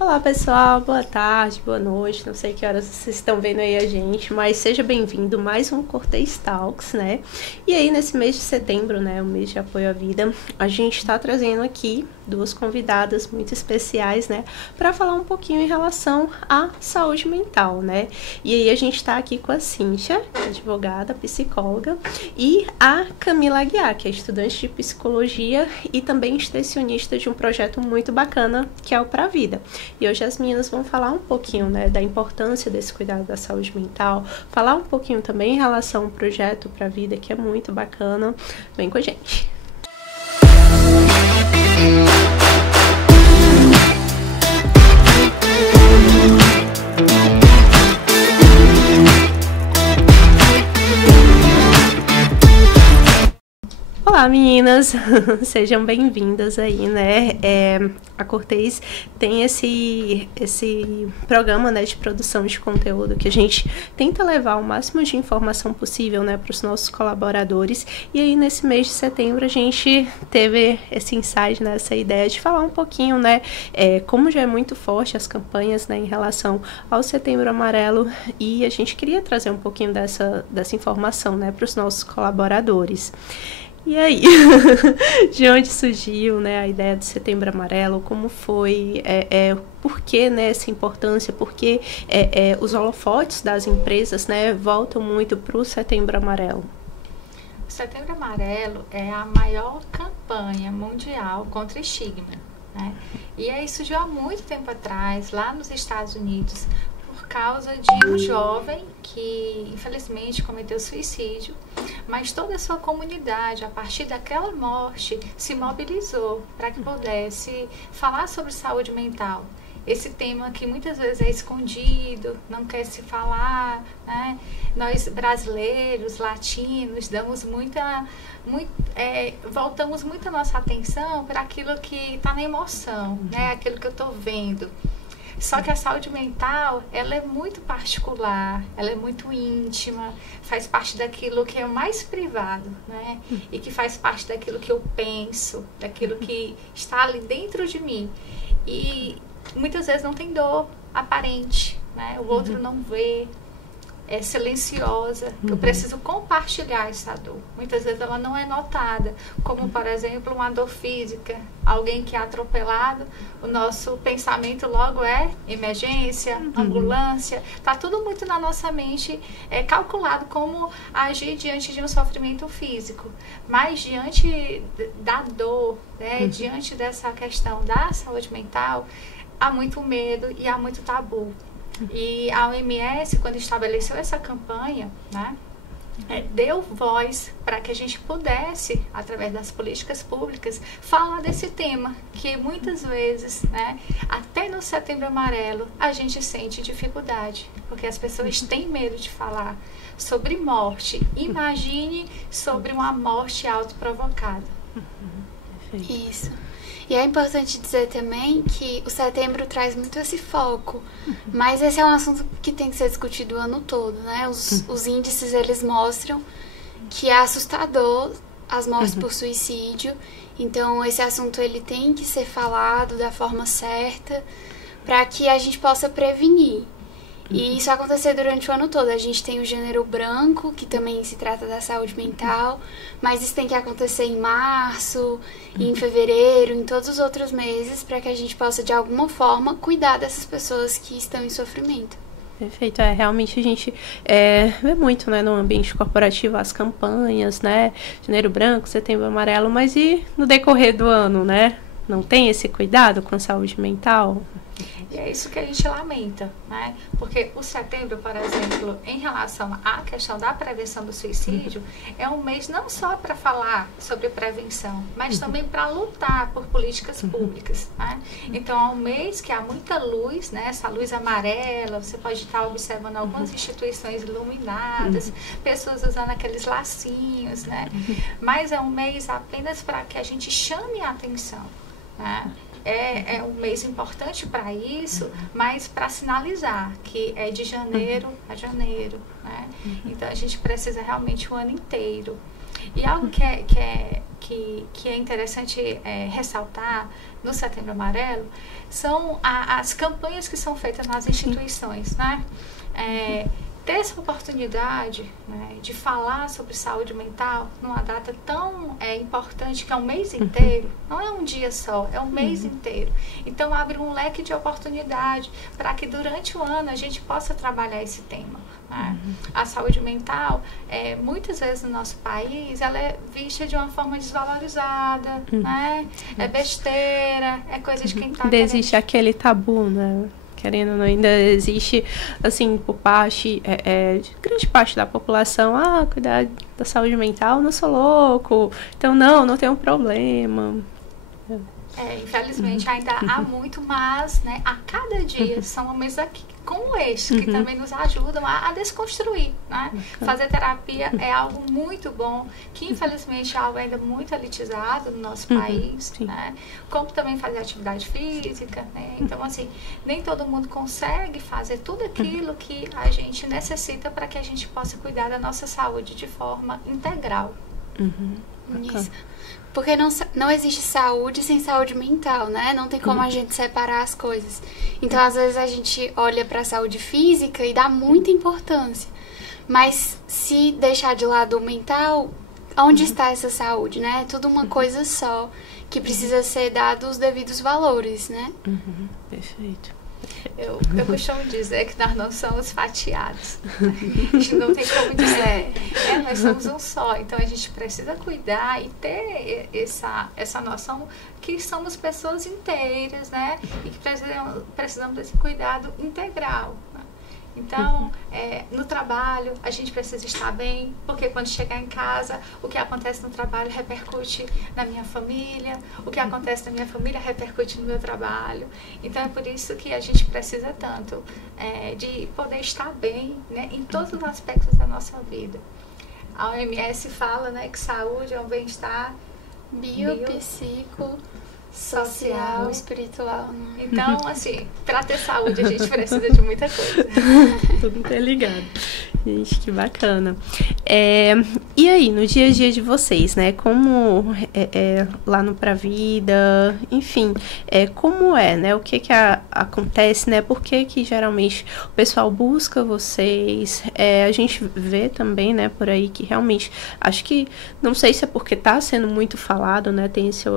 Olá pessoal, boa tarde, boa noite, não sei que horas vocês estão vendo aí a gente, mas seja bem-vindo a mais um Cortez Talks, né? E aí nesse mês de setembro, né, o mês de apoio à vida, a gente está trazendo aqui duas convidadas muito especiais, né, para falar um pouquinho em relação à saúde mental, né? E aí a gente está aqui com a Cíntia, advogada, psicóloga, e a Camila Aguiar, que é estudante de psicologia e também extensionista de um projeto muito bacana, que é o Pra Vida. E hoje as meninas vão falar um pouquinho, né, da importância desse cuidado da saúde mental, falar um pouquinho também em relação ao projeto Pra Vida, que é muito bacana. Vem com a gente! Olá meninas, sejam bem-vindas aí, né? A Cortez tem esse programa, né, de produção de conteúdo que a gente tenta levar o máximo de informação possível, né, para os nossos colaboradores. E aí nesse mês de setembro a gente teve esse insight, né, essa ideia de falar um pouquinho, né, como já é muito forte as campanhas, né, em relação ao Setembro Amarelo, e a gente queria trazer um pouquinho dessa informação, né, para os nossos colaboradores. E aí, de onde surgiu, né, a ideia do Setembro Amarelo, como foi, por que, né, essa importância, por que os holofotes das empresas, né, voltam muito para o Setembro Amarelo? O Setembro Amarelo é a maior campanha mundial contra estigma, né? E aí surgiu há muito tempo atrás, lá nos Estados Unidos, por causa de um jovem que infelizmente cometeu suicídio, mas toda a sua comunidade, a partir daquela morte, se mobilizou para que pudesse falar sobre saúde mental. Esse tema que muitas vezes é escondido, não quer se falar, né? Nós brasileiros, latinos, voltamos muito a nossa atenção para aquilo que está na emoção, né? Aquilo que eu estou vendo. Só que a saúde mental, ela é muito particular, ela é muito íntima, faz parte daquilo que é mais privado, né? E que faz parte daquilo que eu penso, daquilo que está ali dentro de mim. E muitas vezes não tem dor aparente, né? O outro não vê, é silenciosa, eu preciso compartilhar essa dor. Muitas vezes ela não é notada, como, por exemplo, uma dor física, alguém que é atropelado, o nosso pensamento logo é emergência, ambulância, tá tudo muito na nossa mente, calculado como agir diante de um sofrimento físico, mas diante da dor, né, diante dessa questão da saúde mental, há muito medo e há muito tabu. E a OMS, quando estabeleceu essa campanha, né, deu voz para que a gente pudesse, através das políticas públicas, falar desse tema, que muitas vezes, né, até no Setembro Amarelo, a gente sente dificuldade, porque as pessoas têm medo de falar sobre morte. Imagine sobre uma morte autoprovocada. Isso. E é importante dizer também que o setembro traz muito esse foco, mas esse é um assunto que tem que ser discutido o ano todo, né? Os índices, eles mostram que é assustador as mortes por suicídio, então esse assunto ele tem que ser falado da forma certa para que a gente possa prevenir. E isso acontecer durante o ano todo. A gente tem o Janeiro Branco, que também se trata da saúde mental, mas isso tem que acontecer em março, em fevereiro, em todos os outros meses, para que a gente possa, de alguma forma, cuidar dessas pessoas que estão em sofrimento. Perfeito, realmente a gente vê muito, né, no ambiente corporativo as campanhas, né, Janeiro Branco, Setembro Amarelo, mas e no decorrer do ano, né? Não tem esse cuidado com a saúde mental? E é isso que a gente lamenta, né? Porque o setembro, por exemplo, em relação à questão da prevenção do suicídio, é um mês não só para falar sobre prevenção, mas também para lutar por políticas públicas, né? Então, é um mês que há muita luz, né? Essa luz amarela, você pode estar observando algumas instituições iluminadas, pessoas usando aqueles lacinhos, né? Mas é um mês apenas para que a gente chame a atenção, né? É um mês importante para isso, mas para sinalizar que é de janeiro a janeiro, né? Então a gente precisa realmente o ano inteiro. E algo que é que é interessante ressaltar no Setembro Amarelo são as campanhas que são feitas nas instituições, né? Ter essa oportunidade, né, de falar sobre saúde mental numa data tão importante, que é um mês inteiro, não é um dia só, é um mês inteiro. Então abre um leque de oportunidade para que durante o ano a gente possa trabalhar esse tema. Né? A saúde mental, muitas vezes no nosso país, ela é vista de uma forma desvalorizada, né? É besteira, é coisa de quem está querendo... Existe aquele tabu, né? Querendo ou não, ainda existe, assim, por parte, de grande parte da população, cuidar da saúde mental, não sou louco, então não tem um problema. Infelizmente ainda há muito, mas, né, a cada dia são homens aqui como este, que também nos ajudam a desconstruir, né? Fazer terapia é algo muito bom, que infelizmente é algo ainda muito elitizado no nosso país, né? Como também fazer atividade física, né? Então, assim, nem todo mundo consegue fazer tudo aquilo que a gente necessita para que a gente possa cuidar da nossa saúde de forma integral. Isso. Porque não existe saúde sem saúde mental, né? Não tem como a gente separar as coisas. Então, às vezes, a gente olha para a saúde física e dá muita importância. Mas, se deixar de lado o mental, onde está essa saúde, né? É tudo uma coisa só, que precisa ser dado os devidos valores, né? Perfeito. Eu costumo dizer que nós não somos fatiados. A gente não tem como dizer. Nós somos um só. Então a gente precisa cuidar e ter essa noção que somos pessoas inteiras, né? E que precisamos desse cuidado integral. Né? Então, no trabalho, a gente precisa estar bem, porque quando chegar em casa, o que acontece no trabalho repercute na minha família, o que acontece na minha família repercute no meu trabalho. Então, é por isso que a gente precisa tanto de poder estar bem, né, em todos os aspectos da nossa vida. A OMS fala, né, que saúde é um bem-estar biopsico, social, espiritual. Então, assim, para ter saúde a gente precisa de muita coisa. Tudo interligado. Gente, que bacana. E aí, no dia a dia de vocês, né? Como lá no Pra Vida, enfim, como né? O que acontece, né? Por que geralmente o pessoal busca vocês? A gente vê também, né, por aí que realmente, acho que, não sei se é porque tá sendo muito falado, né? Tem esse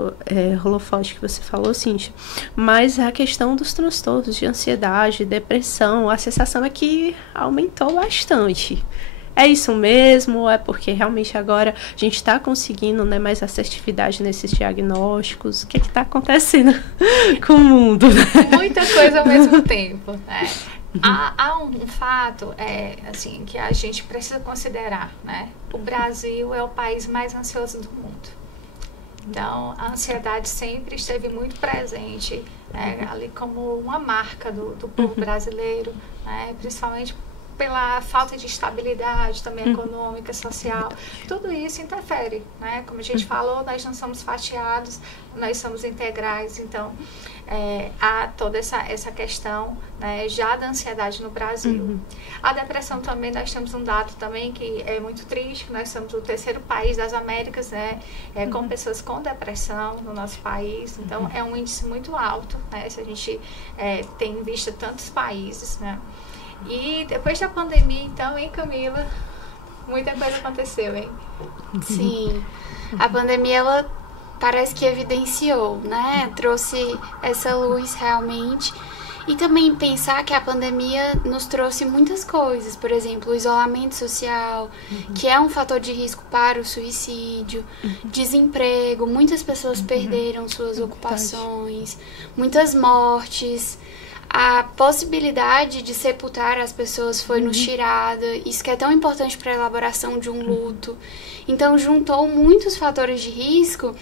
holofote que você falou, Cíntia, mas a questão dos transtornos de ansiedade, depressão, a sensação é que aumentou bastante. É isso mesmo? É porque realmente agora a gente está conseguindo, né, mais assertividade nesses diagnósticos? O que está acontecendo com o mundo? Muita coisa ao mesmo tempo. Né? Há um fato assim, que a gente precisa considerar. Né? O Brasil é o país mais ansioso do mundo. Então, a ansiedade sempre esteve muito presente, né, ali como uma marca do povo brasileiro, né, principalmente pela falta de estabilidade também econômica, social. Tudo isso interfere, né? Como a gente falou, nós não somos fatiados, nós somos integrais. Então, há toda essa questão, né, já da ansiedade no Brasil. A depressão também, nós temos um dado também que é muito triste, que nós somos o terceiro país das Américas, né, com pessoas com depressão no nosso país. Então, é um índice muito alto, né, se a gente tem visto tantos países, né. E depois da pandemia, então, hein, Camila? Muita coisa aconteceu, hein? Sim. A pandemia, ela parece que evidenciou, né? Trouxe essa luz realmente. E também pensar que a pandemia nos trouxe muitas coisas. Por exemplo, o isolamento social, que é um fator de risco para o suicídio, desemprego, muitas pessoas perderam suas ocupações, muitas mortes. A possibilidade de sepultar as pessoas foi nos tirada, isso que é tão importante para a elaboração de um luto. Então, juntou muitos fatores de risco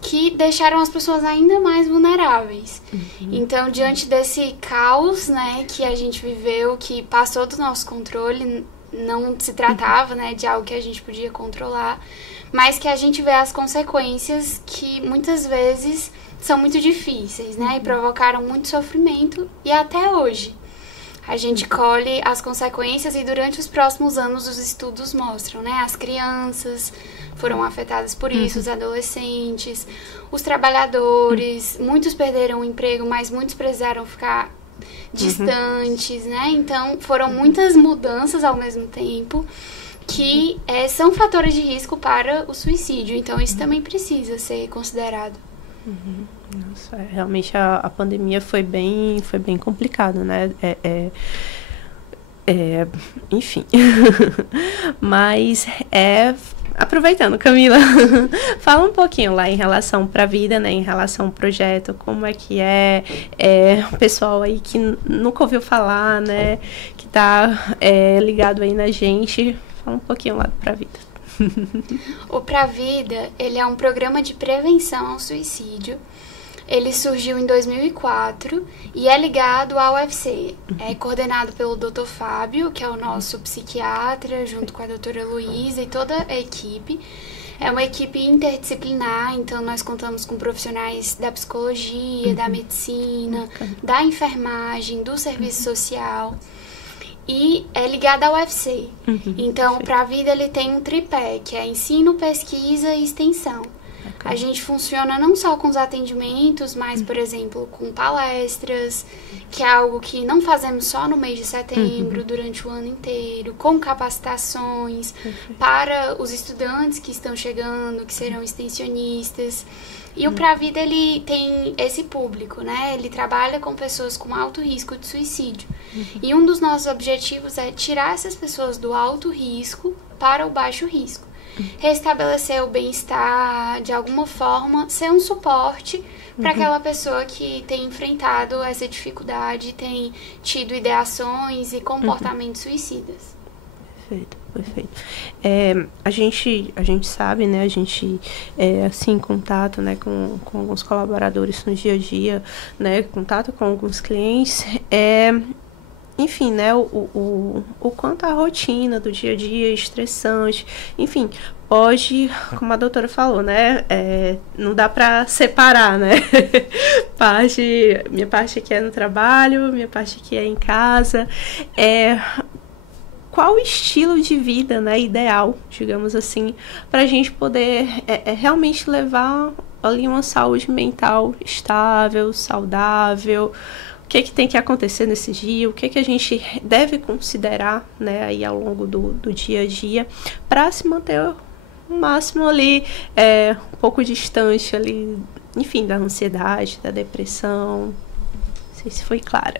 que deixaram as pessoas ainda mais vulneráveis. Então, diante desse caos, né, que a gente viveu, que passou do nosso controle, não se tratava, né, de algo que a gente podia controlar, mas que a gente vê as consequências que muitas vezes são muito difíceis, né? E provocaram muito sofrimento. E até hoje a gente colhe as consequências e durante os próximos anos os estudos mostram, né? As crianças foram afetadas por isso, os adolescentes, os trabalhadores, muitos perderam o emprego, mas muitos precisaram ficar distantes, né? Então, foram muitas mudanças ao mesmo tempo que são fatores de risco para o suicídio. Então, isso também precisa ser considerado. Nossa, realmente a pandemia foi bem complicado, né? Enfim. Mas aproveitando, Camila, fala um pouquinho lá em relação para a vida, né? Em relação ao projeto, como é que o pessoal aí que nunca ouviu falar, né? Que tá ligado aí na gente, fala um pouquinho lá para a vida. O Pra Vida, ele é um programa de prevenção ao suicídio. Ele surgiu em 2004 e é ligado ao UFC. É coordenado pelo Dr. Fábio, que é o nosso psiquiatra, junto com a doutora Luísa e toda a equipe. É uma equipe interdisciplinar, então nós contamos com profissionais da psicologia, da medicina, da enfermagem, do serviço social. E é ligado ao UFC. Então, o Pra Vida, ele tem um tripé, que é ensino, pesquisa e extensão. A gente funciona não só com os atendimentos, mas, por exemplo, com palestras, que é algo que não fazemos só no mês de setembro, durante o ano inteiro, com capacitações para os estudantes que estão chegando, que serão extensionistas. E o Pra Vida, ele tem esse público, né? Ele trabalha com pessoas com alto risco de suicídio. E um dos nossos objetivos é tirar essas pessoas do alto risco para o baixo risco. Restabelecer o bem-estar, de alguma forma, ser um suporte para aquela pessoa que tem enfrentado essa dificuldade, tem tido ideações e comportamentos suicidas. Perfeito. A gente sabe, né, a gente assim, em contato, né, com alguns colaboradores no dia a dia, né, contato com alguns clientes, enfim, né, o quanto a rotina do dia a dia é estressante, enfim, pode, como a doutora falou, né, não dá para separar, né, minha parte aqui é no trabalho, minha parte aqui é em casa, qual o estilo de vida, né, ideal, digamos assim, para a gente poder realmente levar ali uma saúde mental estável, saudável. O que tem que acontecer nesse dia, o que a gente deve considerar, né, aí ao longo do dia a dia, para se manter o máximo ali, um pouco distante ali, enfim, da ansiedade, da depressão. Não sei se foi claro.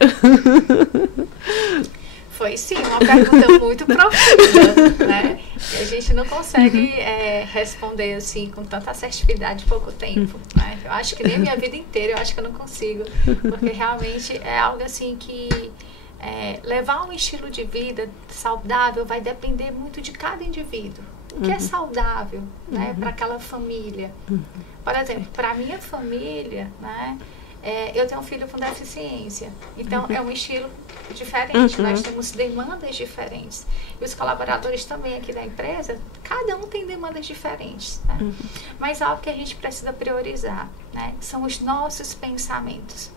Foi sim, uma pergunta muito profunda, né? E a gente não consegue responder assim com tanta assertividade em pouco tempo, né? Eu acho que nem minha vida inteira eu acho que eu não consigo, porque realmente é algo assim que levar um estilo de vida saudável vai depender muito de cada indivíduo. O que é saudável, né, para aquela família? Por exemplo, para a minha família, né? Eu tenho um filho com deficiência, então é um estilo diferente, nós temos demandas diferentes. E os colaboradores também aqui da empresa, cada um tem demandas diferentes, né? Mas algo que a gente precisa priorizar, né, são os nossos pensamentos.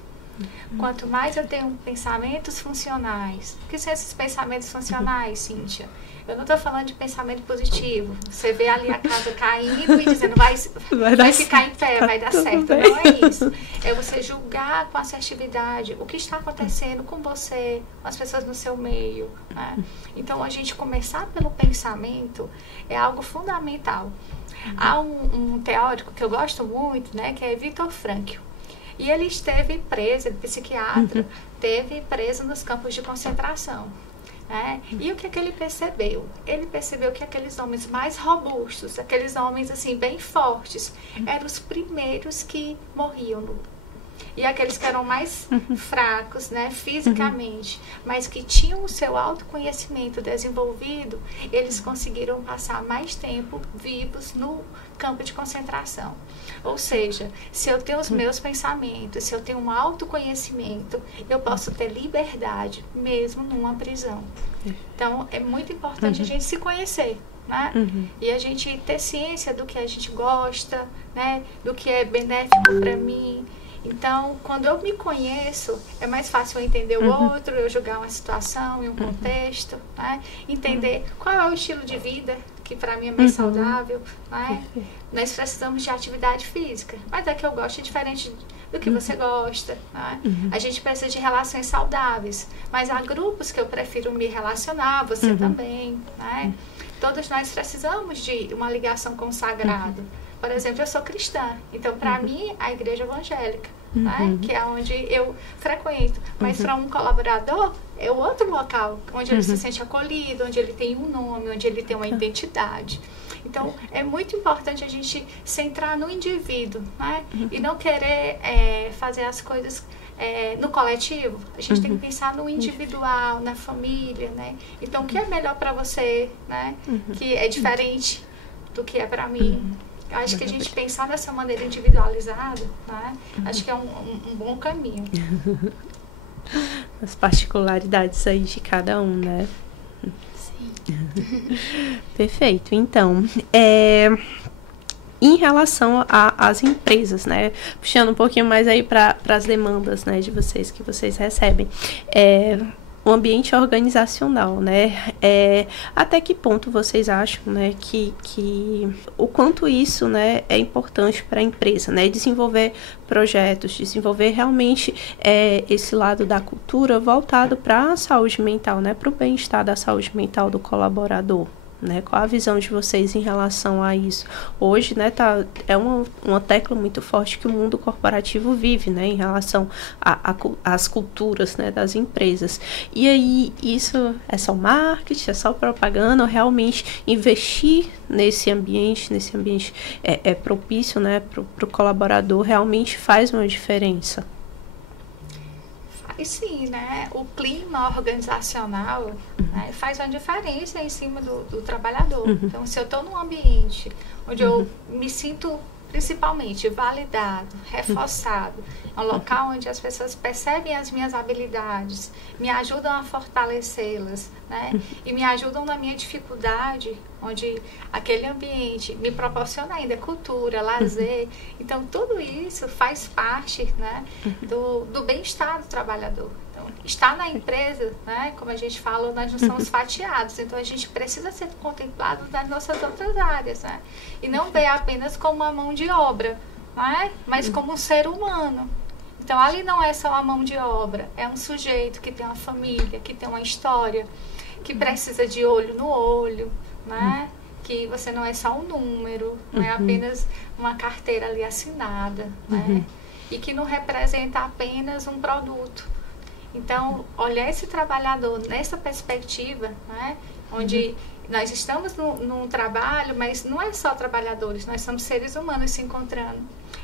Quanto mais eu tenho pensamentos funcionais, o que são esses pensamentos funcionais, Cíntia? Eu não estou falando de pensamento positivo. Você vê ali a casa caindo e dizendo vai ficar em pé, vai dar certo. Não é isso. É você julgar com assertividade o que está acontecendo com você, com as pessoas no seu meio, né? Então, a gente começar pelo pensamento é algo fundamental. Há um teórico que eu gosto muito, né, que é Viktor Frankl. E ele esteve preso, ele psiquiatra, esteve preso nos campos de concentração. E o que ele percebeu? Ele percebeu que aqueles homens mais robustos, aqueles homens assim bem fortes, eram os primeiros que morriam. E aqueles que eram mais fracos, né, fisicamente, mas que tinham o seu autoconhecimento desenvolvido, eles conseguiram passar mais tempo vivos no campo de concentração. Ou seja, se eu tenho os meus pensamentos, se eu tenho um autoconhecimento, eu posso ter liberdade, mesmo numa prisão. Então, é muito importante a gente se conhecer, né? E a gente ter ciência do que a gente gosta, né? Do que é benéfico para mim. Então, quando eu me conheço, é mais fácil eu entender o outro, eu julgar uma situação e um contexto, né? Entender qual é o estilo de vida que para mim é mais saudável, né? Nós precisamos de atividade física, mas é que eu gosto diferente do que você gosta, né? A gente precisa de relações saudáveis, mas há grupos que eu prefiro me relacionar, você também, né? Todos nós precisamos de uma ligação com o sagrado. Por exemplo, eu sou cristã, então para mim a igreja evangélica, né? Que é onde eu frequento, mas para um colaborador é outro local, onde ele se sente acolhido, onde ele tem um nome, onde ele tem uma identidade. Então, é muito importante a gente centrar no indivíduo, né? E não querer fazer as coisas no coletivo. A gente tem que pensar no individual, na família, né? Então, o que é melhor para você, né? Que é diferente do que é para mim. Eu acho que a gente pensar dessa maneira individualizada, né? Acho que é um bom caminho. As particularidades aí de cada um, né? Perfeito. Então, em relação às empresas, né? Puxando um pouquinho mais aí para as demandas, né, de vocês, que vocês recebem. O ambiente organizacional, né? Até que ponto vocês acham, né, que o quanto isso, né, é importante para a empresa, né? Desenvolver projetos, desenvolver realmente esse lado da cultura voltado para a saúde mental, né? Para o bem-estar da saúde mental do colaborador. Né? Qual a visão de vocês em relação a isso? Hoje, né, é uma tecla muito forte que o mundo corporativo vive, né, em relação às culturas, né, das empresas. E aí, isso é só marketing, é só propaganda, ou realmente investir nesse ambiente é propício, né, para o colaborador, realmente faz uma diferença? E sim, né? O clima organizacional, né, faz uma diferença em cima do trabalhador. Então, se eu estou num ambiente onde eu me sinto principalmente validado, reforçado, é um local onde as pessoas percebem as minhas habilidades, me ajudam a fortalecê-las, né? E me ajudam na minha dificuldade, onde aquele ambiente me proporciona ainda cultura, lazer. Então, tudo isso faz parte, né, do bem-estar do trabalhador. Então, estar na empresa, né, como a gente falou, nós não somos fatiados. Então, a gente precisa ser contemplado nas nossas outras áreas, né? E não ver apenas como uma mão de obra, né, mas como um ser humano. Então, ali não é só a mão de obra, é um sujeito que tem uma família, que tem uma história, que precisa de olho no olho, né? Que você não é só um número, não é apenas uma carteira ali assinada, né? E que não representa apenas um produto. Então, olhar esse trabalhador nessa perspectiva, né? Onde nós estamos num trabalho, mas não é só trabalhadores, nós somos seres humanos se encontrando.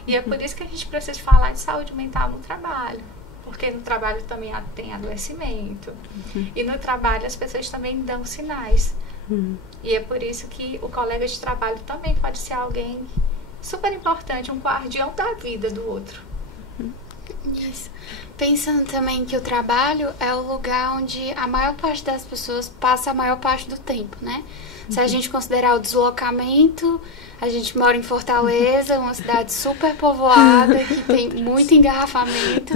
E é por isso que a gente precisa falar de saúde mental no trabalho. Porque no trabalho também tem adoecimento. E no trabalho as pessoas também dão sinais. E é por isso que o colega de trabalho também pode ser alguém super importante, um guardião da vida do outro. Isso. Pensando também que o trabalho é o lugar onde a maior parte das pessoas passa a maior parte do tempo, né? Se a gente considerar o deslocamento, a gente mora em Fortaleza, uma cidade super povoada, que tem muito engarrafamento,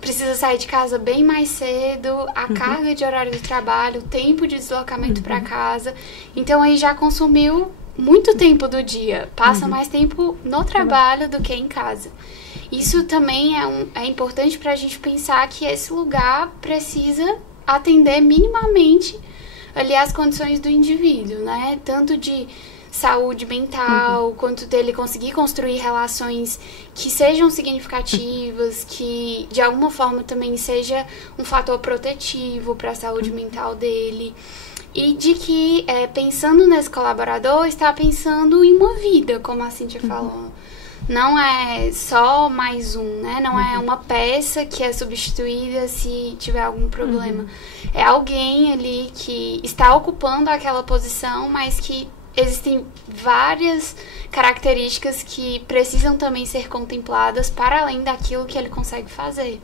precisa sair de casa bem mais cedo, a carga de horário de trabalho, o tempo de deslocamento para casa. Então aí já consumiu muito tempo do dia, passa mais tempo no trabalho do que em casa. Isso também é importante para a gente pensar que esse lugar precisa atender minimamente ali as condições do indivíduo, né? Tanto de saúde mental, quanto dele conseguir construir relações que sejam significativas, que de alguma forma também seja um fator protetivo para a saúde mental dele. E de que, pensando nesse colaborador, está pensando em uma vida, como a Cíntia falou. Não é só mais um, né? Não é uma peça que é substituída se tiver algum problema. É alguém ali que está ocupando aquela posição, mas que existem várias características que precisam também ser contempladas para além daquilo que ele consegue fazer.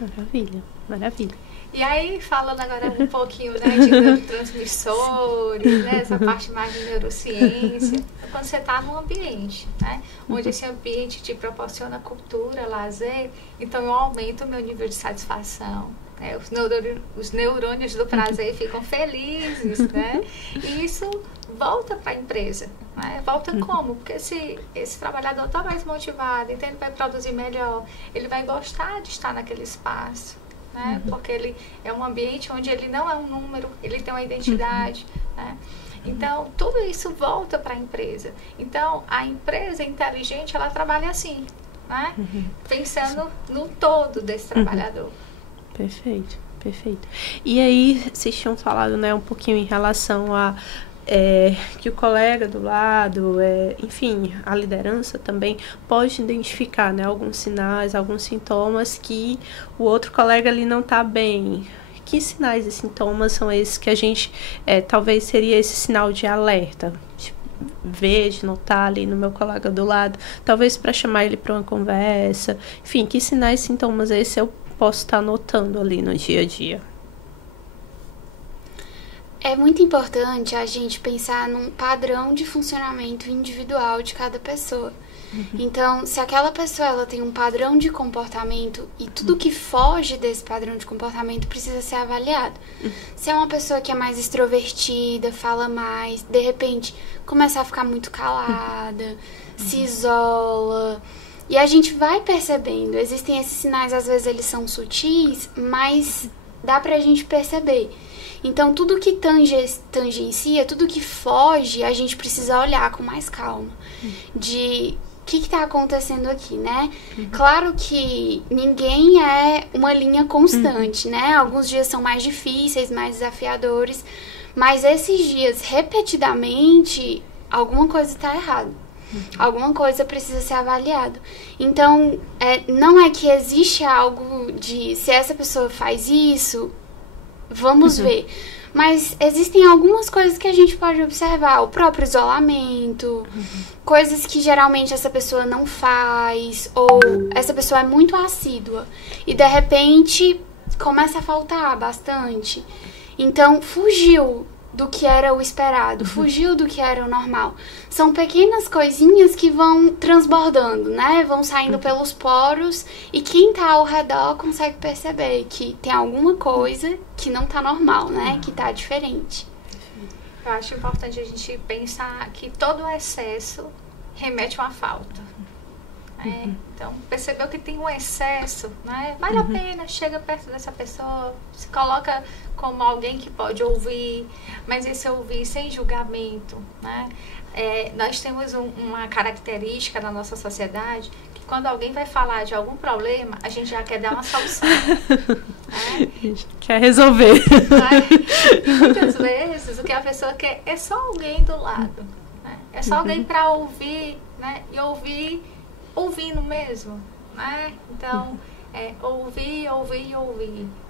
Maravilha, maravilha. E aí, falando agora um pouquinho, né, de neurotransmissores, né, essa parte mais de neurociência, quando você está num ambiente, né, onde esse ambiente te proporciona cultura, lazer, então eu aumento o meu nível de satisfação, né? Os neurônios do prazer ficam felizes, né? E isso volta para a empresa, né? Volta como? Porque esse trabalhador está mais motivado, então ele vai produzir melhor, ele vai gostar de estar naquele espaço, né? Porque ele é um ambiente onde ele não é um número, ele tem uma identidade, né? Então, tudo isso volta para a empresa. Então, a empresa inteligente, ela trabalha assim, né? Pensando no todo desse trabalhador. Perfeito, perfeito. E aí, vocês tinham falado, né, um pouquinho em relação a que o colega do lado, enfim, a liderança também pode identificar, né, alguns sinais, alguns sintomas que o outro colega ali não está bem. Que sinais e sintomas são esses que a gente, talvez seria esse sinal de alerta? Tipo, ver, de notar ali no meu colega do lado, talvez para chamar ele para uma conversa. Enfim, que sinais e sintomas esses eu posso estar notando ali no dia a dia? É muito importante a gente pensar num padrão de funcionamento individual de cada pessoa. Então, se aquela pessoa ela tem um padrão de comportamento e tudo que foge desse padrão de comportamento precisa ser avaliado. Se é uma pessoa que é mais extrovertida, fala mais, de repente começa a ficar muito calada, se isola. E a gente vai percebendo, existem esses sinais, às vezes eles são sutis, mas dá pra gente perceber. Então, tudo que tangencia, tudo que foge, a gente precisa olhar com mais calma. De o que está acontecendo aqui, né? Claro que ninguém é uma linha constante, né? Alguns dias são mais difíceis, mais desafiadores, mas esses dias, repetidamente, alguma coisa está errada. Alguma coisa precisa ser avaliada. Então, não é que existe algo de se essa pessoa faz isso, vamos ver. Mas existem algumas coisas que a gente pode observar. O próprio isolamento, coisas que geralmente essa pessoa não faz, ou essa pessoa é muito assídua e de repente começa a faltar bastante. Então, fugiu do que era o esperado, fugiu do que era o normal. São pequenas coisinhas que vão transbordando, né? Vão saindo pelos poros e quem tá ao redor consegue perceber que tem alguma coisa que não tá normal, né? Que tá diferente. Eu acho importante a gente pensar que todo excesso remete a uma falta. Então, percebeu que tem um excesso, né? Vale a pena, chega perto dessa pessoa, se coloca como alguém que pode ouvir, mas esse ouvir sem julgamento, né? Nós temos uma característica na nossa sociedade que quando alguém vai falar de algum problema, a gente já quer dar uma solução. Né? Quer resolver. E muitas vezes o que a pessoa quer é só alguém do lado. Né? É só alguém para ouvir, né? E ouvir ouvindo mesmo, né? Então, ouvir.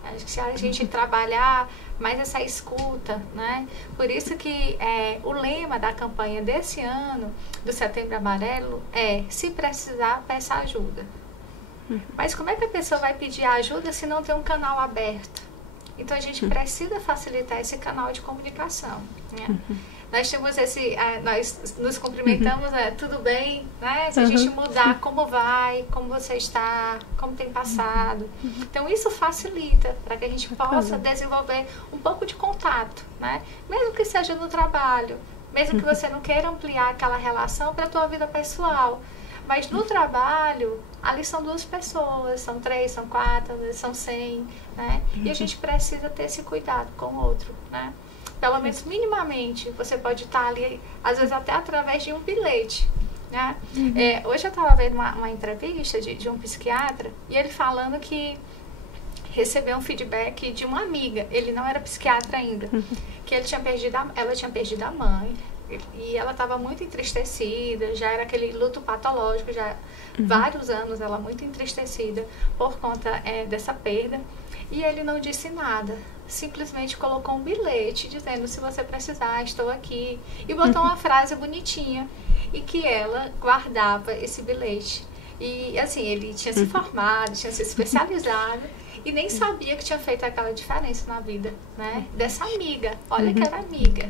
Acho que se a gente trabalhar mais essa escuta, né? Por isso que o lema da campanha desse ano, do Setembro Amarelo, se precisar, peça ajuda. Mas como é que a pessoa vai pedir ajuda se não tem um canal aberto? Então, a gente precisa facilitar esse canal de comunicação, né? Nós temos nós nos cumprimentamos, tudo bem, né? Se a gente mudar, como vai, como você está, como tem passado. Então, isso facilita para que a gente possa desenvolver um pouco de contato, né? Mesmo que seja no trabalho, mesmo que você não queira ampliar aquela relação para a tua vida pessoal. Mas no trabalho, ali são 2 pessoas, são 3, são 4, são 100, né? E a gente precisa ter esse cuidado com o outro, né? Pelo menos minimamente, você pode estar ali, às vezes até através de um bilhete, né? Hoje eu estava vendo uma entrevista de um psiquiatra e ele falando que recebeu um feedback de uma amiga, ele não era psiquiatra ainda, que ela tinha perdido a mãe e ela estava muito entristecida, já era aquele luto patológico, já vários anos ela muito entristecida por conta dessa perda. E ele não disse nada, simplesmente colocou um bilhete dizendo: se você precisar, estou aqui. E botou uma frase bonitinha e que ela guardava esse bilhete. E assim, ele tinha se formado, tinha se especializado e nem sabia que tinha feito aquela diferença na vida, né? Dessa amiga, olha que era amiga.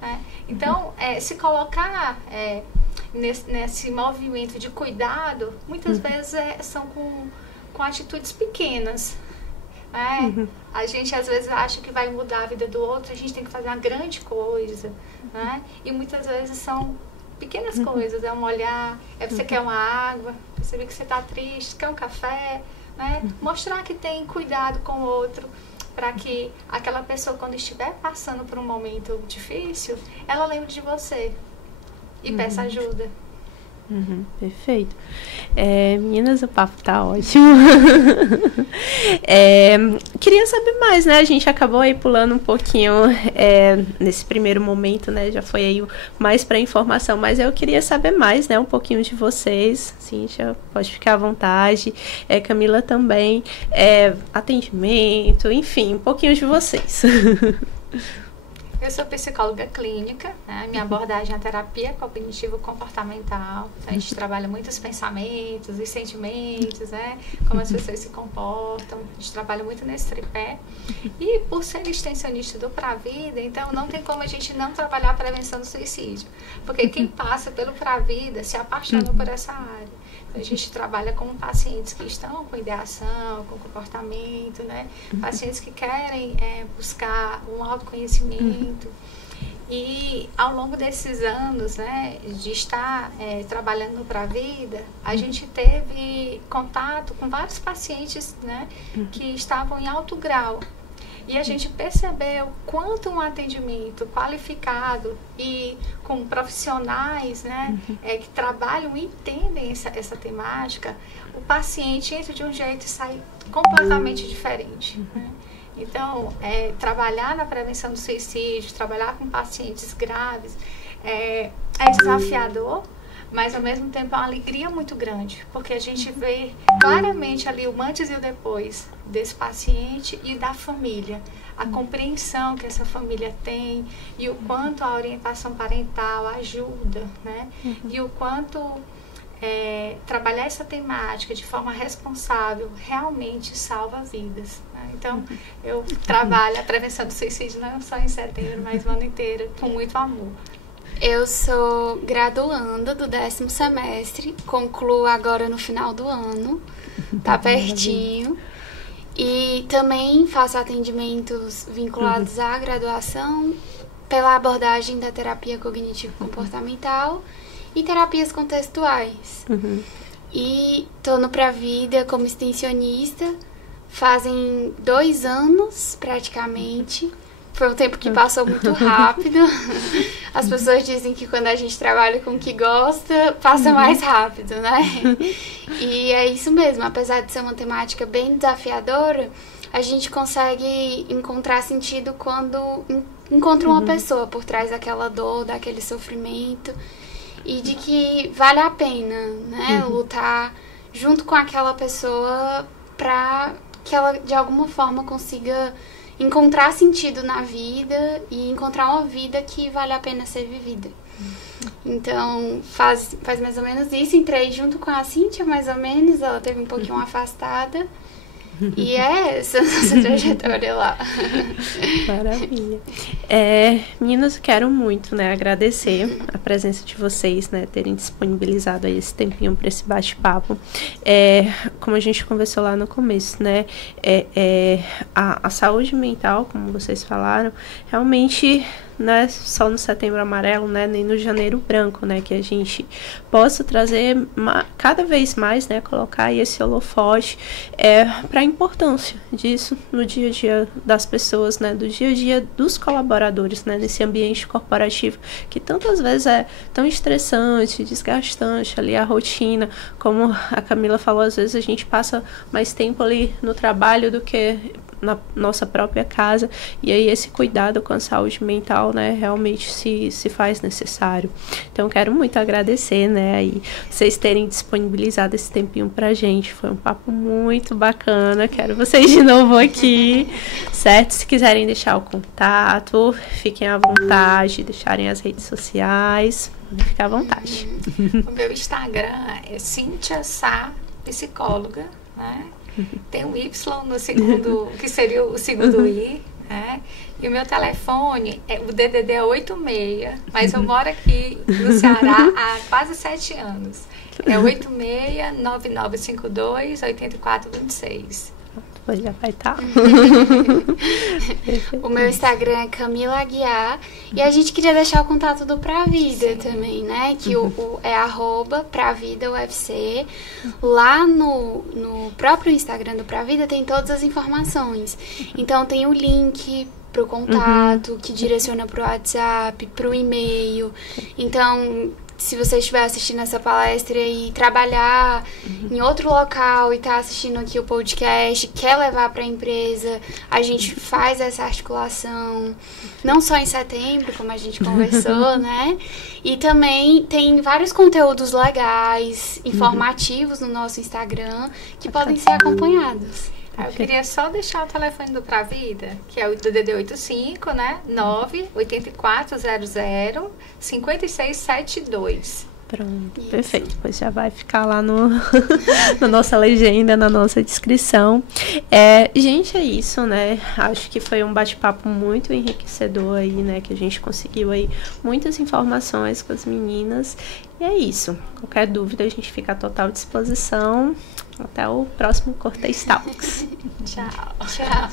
Né? Então, se colocar nesse movimento de cuidado, muitas vezes são com atitudes pequenas. né? A gente às vezes acha que vai mudar a vida do outro, a gente tem que fazer uma grande coisa, né? E muitas vezes são pequenas coisas, é um olhar, você quer uma água, perceber que você está triste, quer um café, né? Mostrar que tem cuidado com o outro, para que aquela pessoa, quando estiver passando por um momento difícil, ela lembre de você e peça ajuda. Perfeito. Meninas, o papo tá ótimo. Queria saber mais, né? A gente acabou aí pulando um pouquinho nesse primeiro momento, né? Já foi aí mais para informação, mas eu queria saber mais, né? Um pouquinho de vocês. Cíntia, pode ficar à vontade. Camila também. Atendimento, enfim, um pouquinho de vocês. Eu sou psicóloga clínica, né? Minha abordagem é a terapia cognitivo-comportamental. A gente trabalha muito os pensamentos, os sentimentos, né? Como as pessoas se comportam. A gente trabalha muito nesse tripé. E por ser extensionista do Pra Vida, então não tem como a gente não trabalhar a prevenção do suicídio. Porque quem passa pelo Pra Vida se apaixona por essa área. A gente trabalha com pacientes que estão com ideação, com comportamento, né? Pacientes que querem buscar um autoconhecimento. E ao longo desses anos, né, de estar trabalhando no Pra Vida, a gente teve contato com vários pacientes, né, que estavam em alto grau. E a gente percebeu quanto um atendimento qualificado e com profissionais, né, que trabalham e entendem essa temática, o paciente entra de um jeito e sai completamente diferente. Né? Então, trabalhar na prevenção do suicídio, trabalhar com pacientes graves, é desafiador, mas ao mesmo tempo é uma alegria muito grande, porque a gente vê claramente ali o antes e o depois desse paciente e da família, a compreensão que essa família tem e o quanto a orientação parental ajuda, né? E o quanto trabalhar essa temática de forma responsável realmente salva vidas. Né? Então, eu trabalho a prevenção do suicídio não só em setembro, mas o ano inteiro, com muito amor. Eu sou graduanda do 10º semestre, concluo agora no final do ano, tá pertinho. E também faço atendimentos vinculados à graduação pela abordagem da terapia cognitivo-comportamental e terapias contextuais. E tô no Pra Vida como extensionista, fazem 2 anos praticamente. Foi um tempo que passou muito rápido. As pessoas dizem que quando a gente trabalha com o que gosta, passa mais rápido, né? E é isso mesmo. Apesar de ser uma temática bem desafiadora, a gente consegue encontrar sentido quando encontra uma pessoa por trás daquela dor, daquele sofrimento. E de que vale a pena, né? Lutar junto com aquela pessoa para que ela, de alguma forma, consiga encontrar sentido na vida e encontrar uma vida que vale a pena ser vivida. Então, faz mais ou menos isso. Entrei junto com a Cíntia, mais ou menos. Ela teve um pouquinho afastada. E é essa a nossa trajetória lá. Maravilha. Meninas, quero muito, né, agradecer a presença de vocês, né, terem disponibilizado aí esse tempinho para esse bate-papo. Como a gente conversou lá no começo, né, a saúde mental, como vocês falaram, realmente não é só no Setembro Amarelo, né, nem no Janeiro Branco, né, que a gente possa trazer cada vez mais, né, colocar aí esse holofote para a importância disso no dia a dia das pessoas, né, do dia a dia dos colaboradores, né, nesse ambiente corporativo que tantas vezes é tão estressante, desgastante ali a rotina, como a Camila falou, às vezes a gente passa mais tempo ali no trabalho do que na nossa própria casa, e aí esse cuidado com a saúde mental, né, realmente se faz necessário. Então, quero muito agradecer, né, aí vocês terem disponibilizado esse tempinho pra gente, foi um papo muito bacana, quero vocês de novo aqui, certo? Se quiserem deixar o contato, fiquem à vontade, deixarem as redes sociais, fiquem à vontade. O meu Instagram é Cíntia Sá, psicóloga, né? Tem um Y no segundo, que seria o segundo I, né? E o meu telefone, o DDD é 86, mas eu moro aqui no Ceará há quase 7 anos. É 86-9952-8426. Pois já vai estar. O meu Instagram é Camila Aguiar. E a gente queria deixar o contato do Pra Vida também, né? Que é @PraVidaUFC. Lá no próprio Instagram do Pra Vida tem todas as informações. Então tem o link pro contato, que direciona pro WhatsApp, pro e-mail. Então, se você estiver assistindo essa palestra e trabalhar em outro local e tá assistindo aqui o podcast, quer levar para a empresa, a gente faz essa articulação, não só em setembro, como a gente conversou, né? E também tem vários conteúdos legais, informativos no nosso Instagram, que podem ser acompanhados. Eu queria só deixar o telefone do Pra Vida, que é o DDD 85, né? 98400-5672. Pronto, isso. Perfeito. Pois já vai ficar lá na nossa legenda, na nossa descrição. Gente, é isso, né? Acho que foi um bate-papo muito enriquecedor aí, né? Que a gente conseguiu aí muitas informações com as meninas. E é isso. Qualquer dúvida, a gente fica à total disposição. Até o próximo Cortez Talks. Tchau. Tchau.